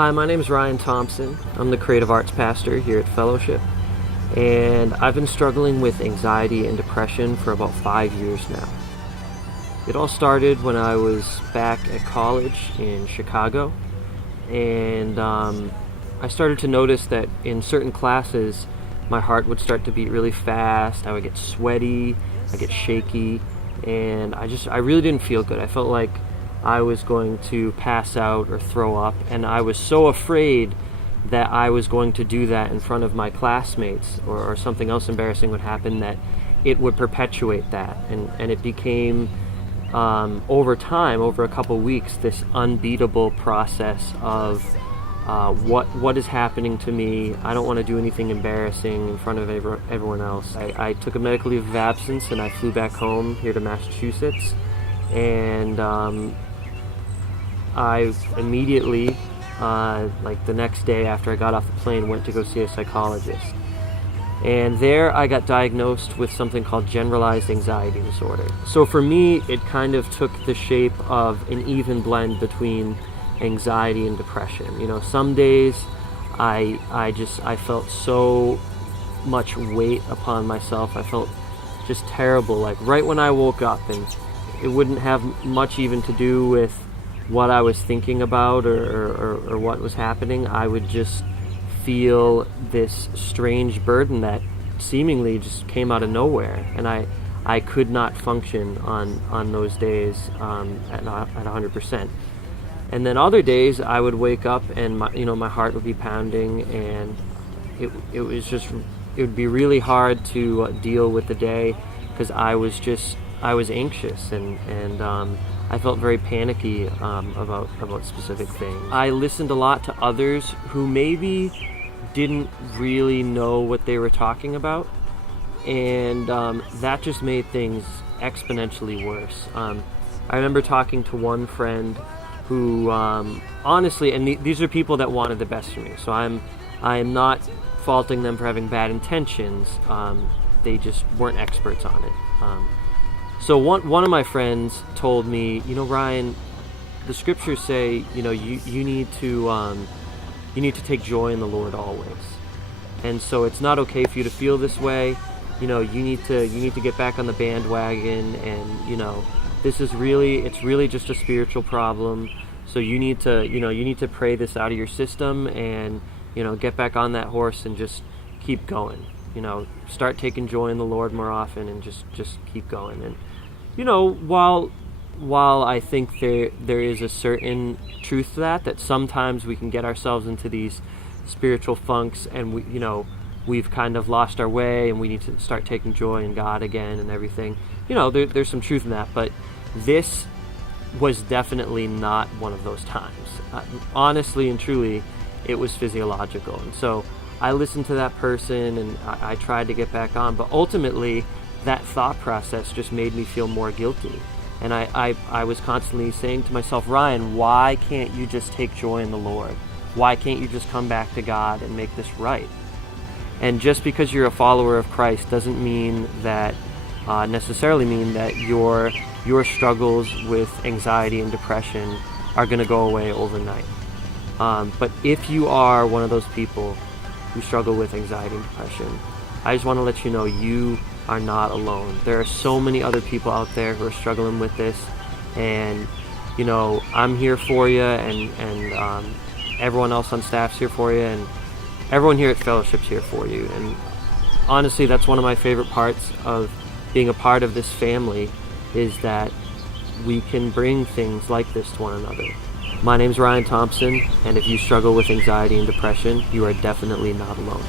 Hi, my name is Ryan Thompson. I'm the creative arts pastor here at Fellowship, and I've been struggling with anxiety and depression for about 5 years now. It all started when I was back at college in Chicago, and I started to notice that in certain classes my heart would start to beat really fast, I would get sweaty, I'd get shaky, and I really didn't feel good. I felt like I was going to pass out or throw up, and I was so afraid that I was going to do that in front of my classmates or something else embarrassing would happen, that it would perpetuate that, and it became over time, over a couple weeks, this unbeatable process of what is happening to me. I don't want to do anything embarrassing in front of everyone else. I took a medical leave of absence and I flew back home here to Massachusetts, and I immediately, like the next day after I got off the plane, went to go see a psychologist. And there I got diagnosed with something called generalized anxiety disorder. So for me, it kind of took the shape of an even blend between anxiety and depression. You know, some days I felt so much weight upon myself. I felt just terrible, like right when I woke up, and it wouldn't have much even to do with what I was thinking about or what was happening. I would just feel this strange burden that seemingly just came out of nowhere, and I could not function on those days at 100%. And then other days I would wake up and my heart would be pounding, and it would be really hard to deal with the day because I was anxious and I felt very panicky about specific things. I listened a lot to others who maybe didn't really know what they were talking about, and that just made things exponentially worse. I remember talking to one friend who honestly, and these are people that wanted the best for me, so I am not faulting them for having bad intentions. They just weren't experts on it. So one of my friends told me, Ryan, the scriptures say, you need to take joy in the Lord always, and so it's not okay for you to feel this way. You need to get back on the bandwagon, and it's really just a spiritual problem. So you need to pray this out of your system, and get back on that horse and just keep going. Start taking joy in the Lord more often, and just keep going. And while I think there is a certain truth to that sometimes we can get ourselves into these spiritual funks, and we've kind of lost our way, and we need to start taking joy in God again and everything. There's some truth in that, but this was definitely not one of those times. Honestly and truly, it was physiological. And so I listened to that person, and I tried to get back on, but ultimately that thought process just made me feel more guilty. And I was constantly saying to myself, Ryan, why can't you just take joy in the Lord? Why can't you just come back to God and make this right? And just because you're a follower of Christ doesn't mean that necessarily mean that your struggles with anxiety and depression are going to go away overnight. But if you are one of those people who struggle with anxiety and depression, I just want to let you know you are not alone. There are so many other people out there who are struggling with this, and I'm here for you, and everyone else on staff's here for you, and everyone here at Fellowship's here for you. And honestly, that's one of my favorite parts of being a part of this family, is that we can bring things like this to one another. My name's Ryan Thompson, and if you struggle with anxiety and depression, you are definitely not alone.